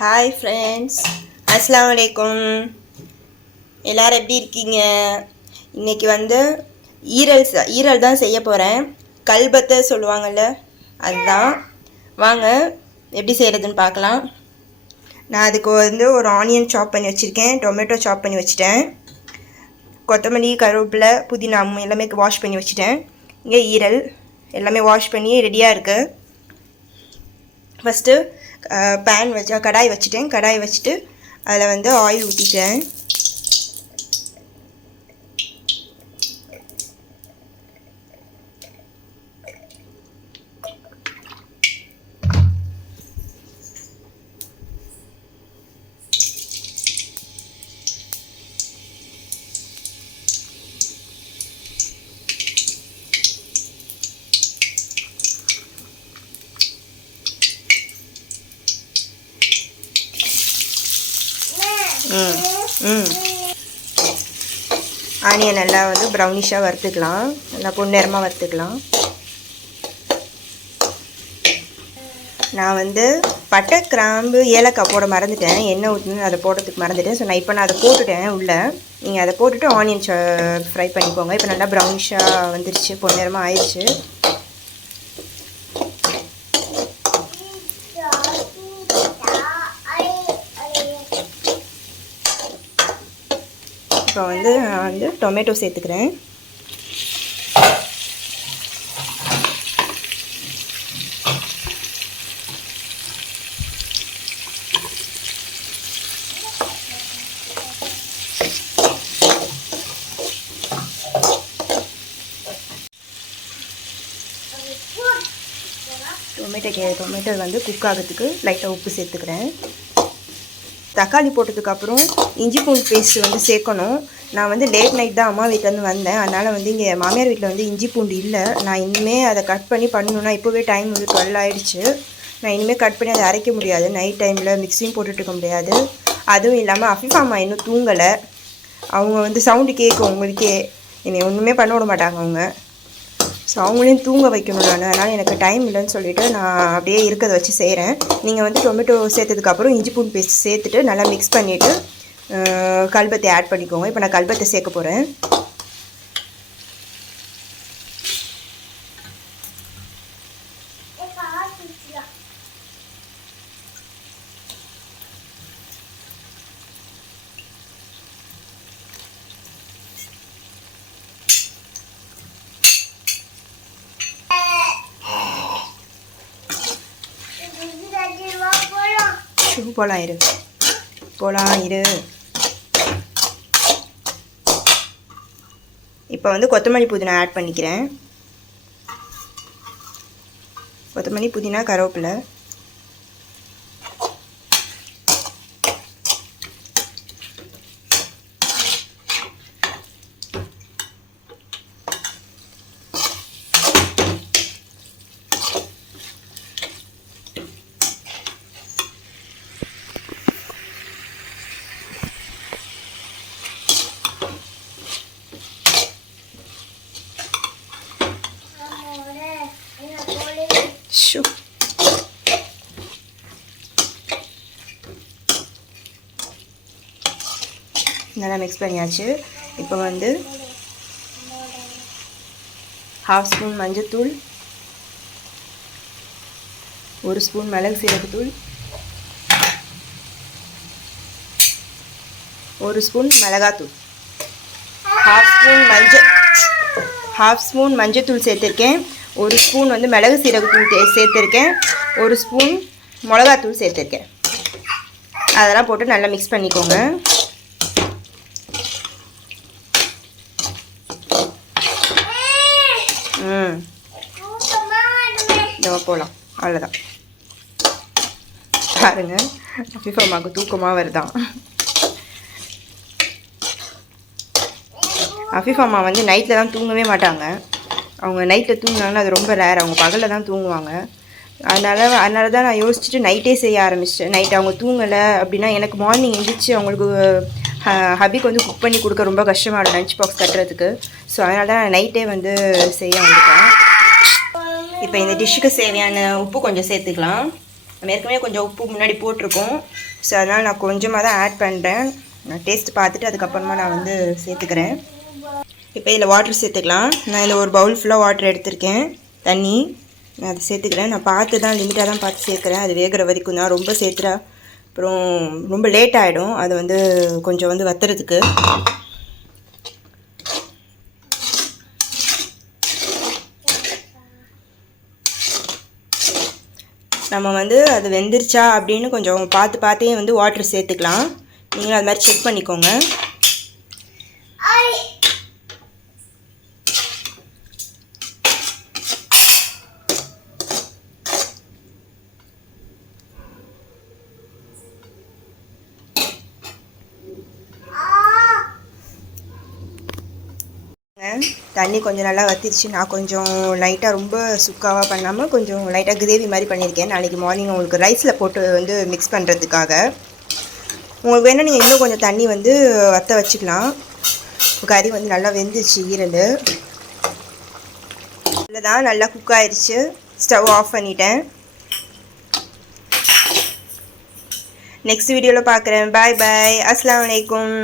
Hi friends, அஸ்ஸலாமு அலைக்கும். எல்லோரும் எப்படி இருக்கீங்க? இன்றைக்கி வந்து ஈரல் தான் செய்ய போகிறேன். கல்பத்தை சொல்லுவாங்கள்ல, அதுதான். வாங்க எப்படி செய்கிறதுன்னு பார்க்கலாம். நான் அதுக்கு வந்து ஒரு ஆனியன் சாப் பண்ணி வச்சுருக்கேன், டொமேட்டோ சாப் பண்ணி வச்சுட்டேன், கொத்தமல்லி, கருவேப்பிலை, புதினா எல்லாமே வாஷ் பண்ணி வச்சுட்டேன். இங்கே ஈரல் எல்லாமே வாஷ் பண்ணி ரெடியாக இருக்குது. ஃபஸ்ட்டு கடாய் வச்சுட்டேன். கடாய் வச்சுட்டு அதில் வந்து ஆயில் ஊற்றிட்டேன். ஆனியன் நல்லா வந்து ப்ரௌனிஷாக வறுத்துக்கலாம், நல்லா பொன்னிறமாக வறுத்துக்கலாம். நான் வந்து பட்டை, கிராம்பு, ஏலக்காய் போட மறந்துட்டேன், எண்ணெய் ஊற்றணும் அதை போடுறதுக்கு மறந்துட்டேன். ஸோ நான் அதை போட்டுட்டேன் உள்ளே. நீங்கள் அதை போட்டுட்டு ஆனியன் ஃப்ரை பண்ணிக்கோங்க. இப்போ நல்லா ப்ரௌனிஷாக வந்துருச்சு, பொன்னிறமாக ஆயிடுச்சு. இப்போ வந்து நான் வந்து டொமேட்டோ சேர்த்துக்கிறேன். டொமேட்டோ வந்து குக் ஆகிறதுக்கு லைட்டாக உப்பு சேர்த்துக்கிறேன். தக்காளி போட்டதுக்கப்புறம் இஞ்சி பூண்டு பேஸ்ட்டு வந்து சேர்க்கணும். நான் வந்து லேட் நைட் தான் அம்மா வீட்டிலேருந்து வந்தேன், அதனால் வந்து இங்கே மாமியார் வீட்டில் வந்து இஞ்சி பூண்டு இல்லை. நான் இனிமேல் அதை கட் பண்ணி பண்ணணுன்னா இப்போவே டைம் வந்து 12 ஆகிடுச்சு. நான் இனிமேல் கட் பண்ணி அதை அரைக்க முடியாது, நைட் டைமில் மிக்ஸியும் போட்டுட்ருக்க முடியாது. அதுவும் இல்லாமல் அஃபிஃபாம்மா இன்னும் தூங்கலை. அவங்க வந்து சவுண்டு கேட்கும் உங்களுக்கே, என்னை ஒன்றுமே பண்ண விட மாட்டாங்க அவங்க. ஸோ அவங்களையும் தூங்க வைக்கணும் நான், அதனால் எனக்கு டைம் இல்லைன்னு சொல்லிவிட்டு நான் அப்படியே இருக்கிறத வச்சு செய்கிறேன். நீங்கள் வந்து டொமேட்டோ சேர்த்ததுக்கப்புறம் இஞ்சி பூண்டு பேஸ்ட் சேர்த்துட்டு நல்லா மிக்ஸ் பண்ணிவிட்டு கல்பத்தை ஆட் பண்ணிக்கோங்க. இப்போ நான் கல்பத்தை சேர்க்க போகிறேன். போலாம் இரு. இப்போ வந்து கொத்தமல்லி புதினா ஆட் பண்ணிக்கிறேன். கொத்தமல்லி, புதினா, கருவேப்பிலை. நல்லா மிக்ஸ் பண்ணியாச்சு. இப்போ வந்து 1/2 ஸ்பூன் மஞ்சத்தூள், 1 ஸ்பூன் மிளகு சீரகத்தூள், 1 ஸ்பூன் மிளகாத்தூள், 1/2 ஸ்பூன் மஞ்சத்தூள் சேர்த்துருக்கேன், 1 ஸ்பூன் வந்து மிளகு சீரகத்தூள் சேர்த்துருக்கேன், 1 ஸ்பூன் மிளகாத்தூள் சேர்த்துருக்கேன். அதெல்லாம் போட்டு நல்லா மிக்ஸ் பண்ணிக்கோங்க. போகலாம், அவ்வளோதான். பாருங்கள், அஃபிஃபாம்மாவுக்கு தூக்கமாக வருதான். அஃபிஃபாம்மா வந்து நைட்டில் தான் தூங்கவே மாட்டாங்க. அவங்க நைட்டில் தூங்கினாங்கன்னா அது ரொம்ப ரேர், அவங்க பகலில் தான் தூங்குவாங்க. அதனால தான் நான் யோசிச்சுட்டு நைட்டே செய்ய ஆரம்பிச்சிட்டேன். நைட் அவங்க தூங்கலை அப்படின்னா எனக்கு மார்னிங் எழுந்திரிச்சு அவங்களுக்கு ஹபிக்கு வந்து குக் பண்ணி கொடுக்க ரொம்ப கஷ்டமாக இருக்கும், லஞ்ச் பாக்ஸ் கட்டுறதுக்கு. ஸோ அதனால தான் நான் நைட்டே வந்து செய்ய வந்துட்டேன். இப்போ இந்த டிஷ்ஷுக்கு தேவையான உப்பு கொஞ்சம் சேர்த்துக்கலாம். ஏற்கனவே கொஞ்சம் உப்பு முன்னாடி போட்டிருக்கோம். ஸோ அதனால் நான் கொஞ்சமாக தான் ஆட் பண்ணுறேன். நான் டேஸ்ட் பார்த்துட்டு அதுக்கப்புறமா நான் வந்து சேர்த்துக்கிறேன். இப்போ இதில் வாட்டர் சேர்த்துக்கலாம். நான் இதில் ஒரு பவுல் ஃபுல்லாக வாட்டர் எடுத்திருக்கேன், தண்ணி. நான் அதை சேர்த்துக்கிறேன். நான் பார்த்து தான் லிமிட்டாக தான் பார்த்து சேர்க்குறேன். அது வேகிற வரைக்கும் தான். ரொம்ப சேர்த்துறா அப்புறம் ரொம்ப லேட் ஆகிடும். அது வந்து கொஞ்சம் வந்து வத்துறதுக்கு. நம்ம வந்து அது வெந்துருச்சா அப்படின்னு கொஞ்சம் பார்த்தே வந்து வாட்டர் சேர்த்துக்கலாம். நீங்களும் அது மாதிரி செக் பண்ணிக்கோங்க. தண்ணி கொஞ்சம் நல்லா வத்திருச்சு. நான் கொஞ்சம் லைட்டாக ரொம்ப சுக்காவாக பண்ணாமல் கொஞ்சம் லைட்டாக கிரேவி மாதிரி பண்ணியிருக்கேன். நாளைக்கு மார்னிங் உங்களுக்கு ரைஸில் போட்டு வந்து மிக்ஸ் பண்ணுறதுக்காக. உங்களுக்கு வேணால் நீங்கள் இன்னும் கொஞ்சம் தண்ணி வந்து வற்ற வச்சுக்கலாம். கறி வந்து நல்லா வெந்துச்சு, ஈரல். இதில் தான் நல்லா குக் ஆயிடுச்சு. ஸ்டவ் ஆஃப் பண்ணிட்டேன். நெக்ஸ்ட் வீடியோவில் பார்க்குறேன். பாய் பாய். அஸ்ஸலாமு அலைக்கும்.